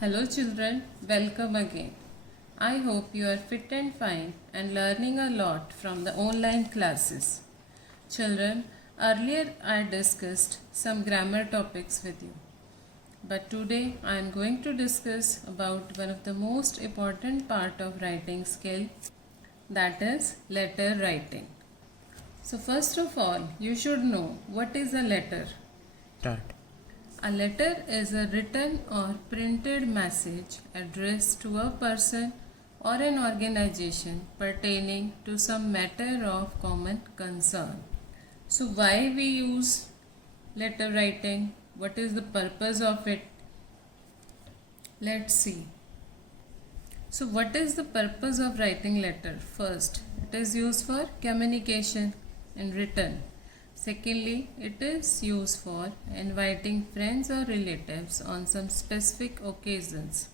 Hello children, welcome again. I hope you are fit and fine and learning a lot from the online classes. Children, earlier I discussed some grammar topics with you. But today I am going to discuss about one of the most important part of writing skill, that is letter writing. So first of all, you should know what is a letter. Start. A letter is a written or printed message addressed to a person or an organization pertaining to some matter of common concern. So, why we use letter writing? What is the purpose of it? Let's see. So, what is the purpose of writing letter? First, it is used for communication in written. Secondly, it is used for inviting friends or relatives on some specific occasions.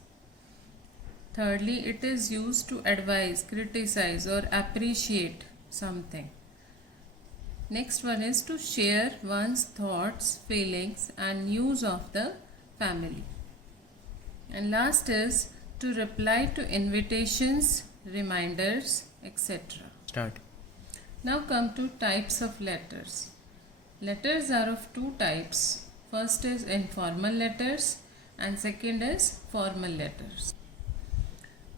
Thirdly, it is used to advise, criticize, or appreciate something. Next one is to share one's thoughts, feelings, and news of the family. And last is to reply to invitations, reminders, etc. Start. Now come to types of letters. Letters are of two types. First is informal letters and second is formal letters.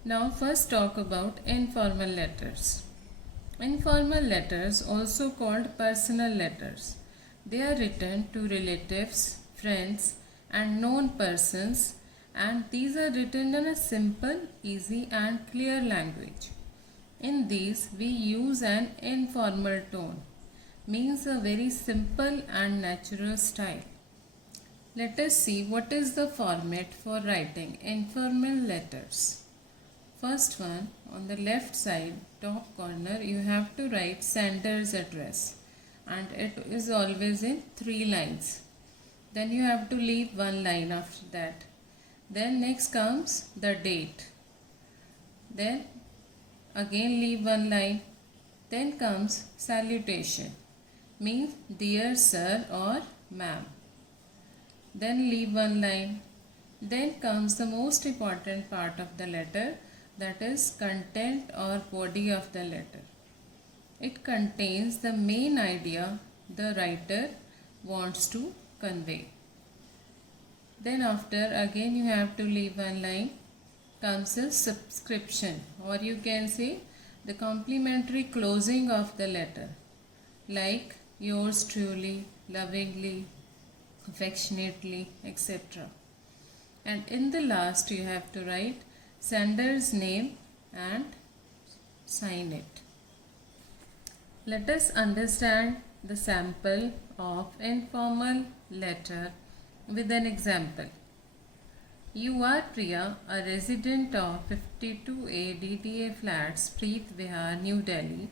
Now first talk about informal letters. Informal letters, also called personal letters. They are written to relatives, friends and known persons, and these are written in a simple, easy and clear language. In these, we use an informal tone, means a very simple and natural style. Let us see what is the format for writing informal letters. First one, on the left side, top corner, you have to write sender's address, and it is always in 3 lines. Then you have to leave 1 line after that. Then next comes the date. Then again leave 1 line. Then comes salutation, means dear sir or ma'am. Then leave 1 line. Then comes the most important part of the letter, that is content or body of the letter. It contains the main idea the writer wants to convey. Then after again you have to leave 1 line. Comes a subscription, or you can say the complimentary closing of the letter, like yours truly, lovingly, affectionately, etc. And in the last you have to write sender's name and sign it. Let us understand the sample of informal letter with an example. You are Priya, a resident of 52A DDA Flats, Preet Vihar, New Delhi.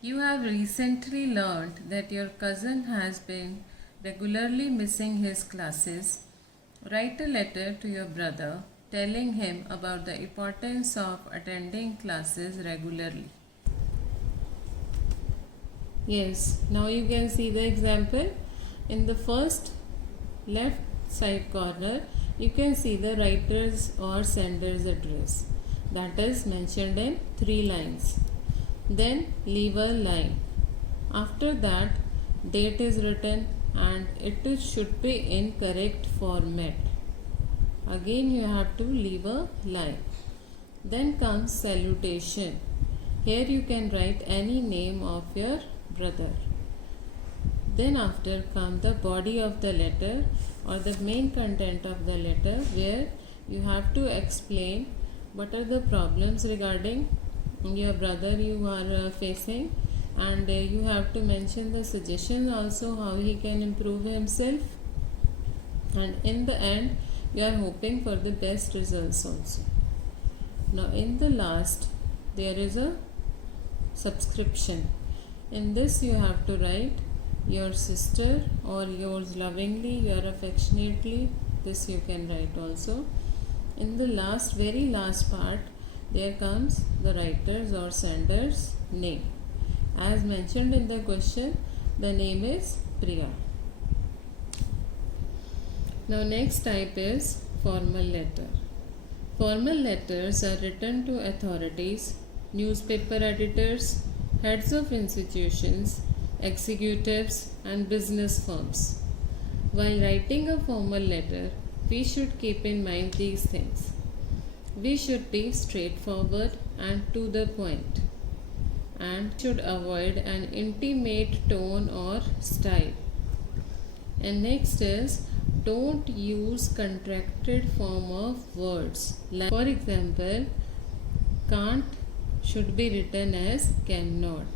You have recently learned that your cousin has been regularly missing his classes. Write a letter to your brother telling him about the importance of attending classes regularly. Yes, now you can see the example. In the first left side corner, you can see the writer's or sender's address, that is mentioned in 3 lines. Then leave a line. After that, date is written and it should be in correct format. Again you have to leave a line. Then comes salutation. Here you can write any name of your brother. Then after comes the body of the letter or the main content of the letter, where you have to explain what are the problems regarding your brother you are facing, and you have to mention the suggestions also how he can improve himself, and in the end you are hoping for the best results also. Now in the last there is a subscription. In this you have to write your sister or yours lovingly, your affectionately. This you can write also. In the last, very last part, there comes the writer's or sender's name. As mentioned in the question, the name is Priya. Now next type is formal letter. Formal letters are written to authorities, newspaper editors, heads of institutions, executives, and business firms. While writing a formal letter, we should keep in mind these things. We should be straightforward and to the point, and should avoid an intimate tone or style. And next is, don't use contracted form of words. Like, for example, can't should be written as cannot.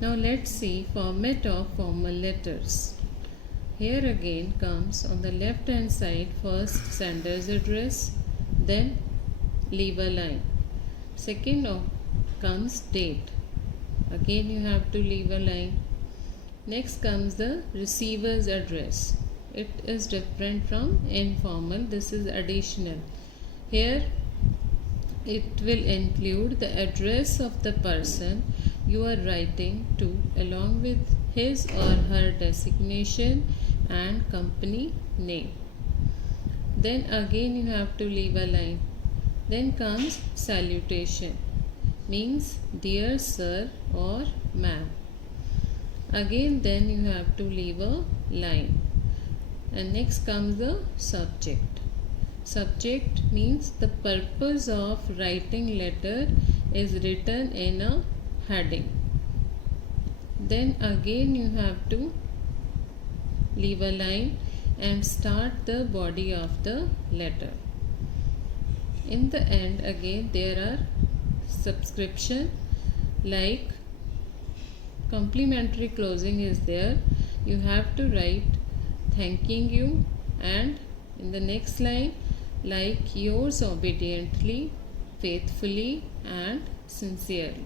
Now let's see format of formal letters. Here again comes on the left hand side first sender's address, then leave a line. Second comes date. Again you have to leave a line. Next comes the receiver's address. It is different from informal. This is additional. Here it will include the address of the person you are writing to along with his or her designation and company name. Then again you have to leave a line. Then comes salutation, means dear sir or ma'am. Again then you have to leave a line. And next comes the subject. Subject means the purpose of writing letter is written in a heading. Then again you have to leave a line and start the body of the letter. In the end again there are subscription, like complimentary closing is there. You have to write thanking you, and in the next line, like yours obediently, faithfully and sincerely.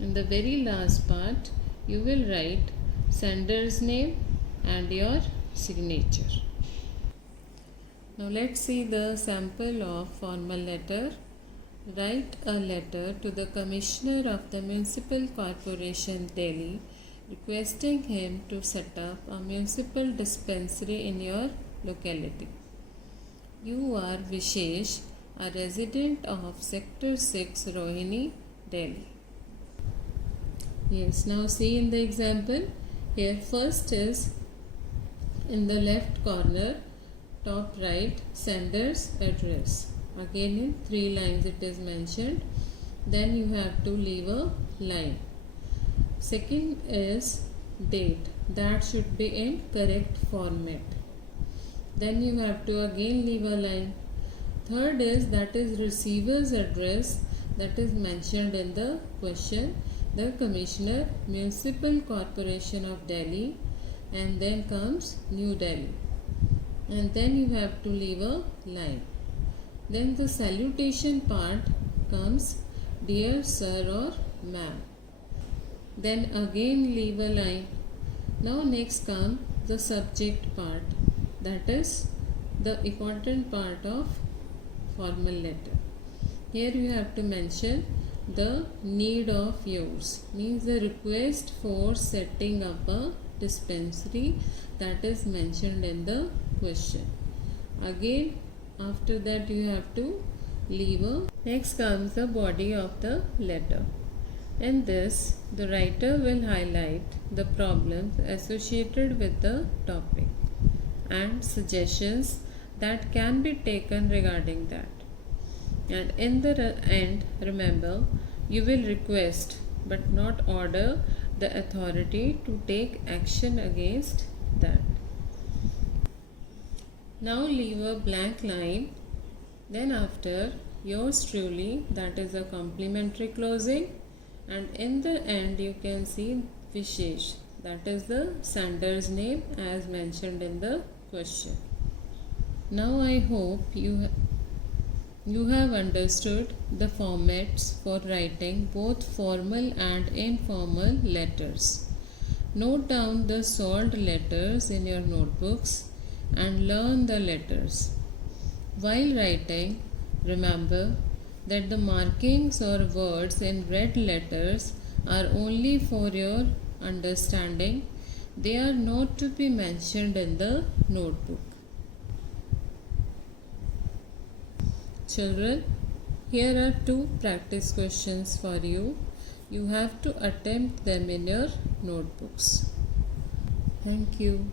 In the very last part you will write sender's name and your signature. Now let's see the sample of formal letter. Write a letter to the Commissioner of the Municipal Corporation Delhi requesting him to set up a municipal dispensary in your locality. You are Vishesh, a resident of Sector 6, Rohini, Delhi. Yes, now see in the example. Here first is in the left corner, top right, sender's address. Again in 3 lines it is mentioned. Then you have to leave a line. Second is date. That should be in correct format. Then you have to again leave a line. Third is that is receiver's address, that is mentioned in the question. The Commissioner, Municipal Corporation of Delhi, and then comes New Delhi. And then you have to leave a line. Then the salutation part comes dear sir or ma'am. Then again leave a line. Now next comes the subject part, that is the important part of formal letter. Here you have to mention the need of yours, means the request for setting up a dispensary, that is mentioned in the question. Again after that you have to leave a. Next comes the body of the letter. In this the writer will highlight the problems associated with the topic and suggestions that can be taken regarding that. And in the end, remember, you will request but not order the authority to take action against that. Now leave a blank line. Then after, yours truly, that is a complimentary closing. And in the end you can see Vishesh, that is the sender's name as mentioned in the question. Now I hope you have understood the formats for writing both formal and informal letters. Note down the solved letters in your notebooks and learn the letters. While writing, remember that the markings or words in red letters are only for your understanding. They are not to be mentioned in the notebook. Children, here are two practice questions for you. You have to attempt them in your notebooks. Thank you.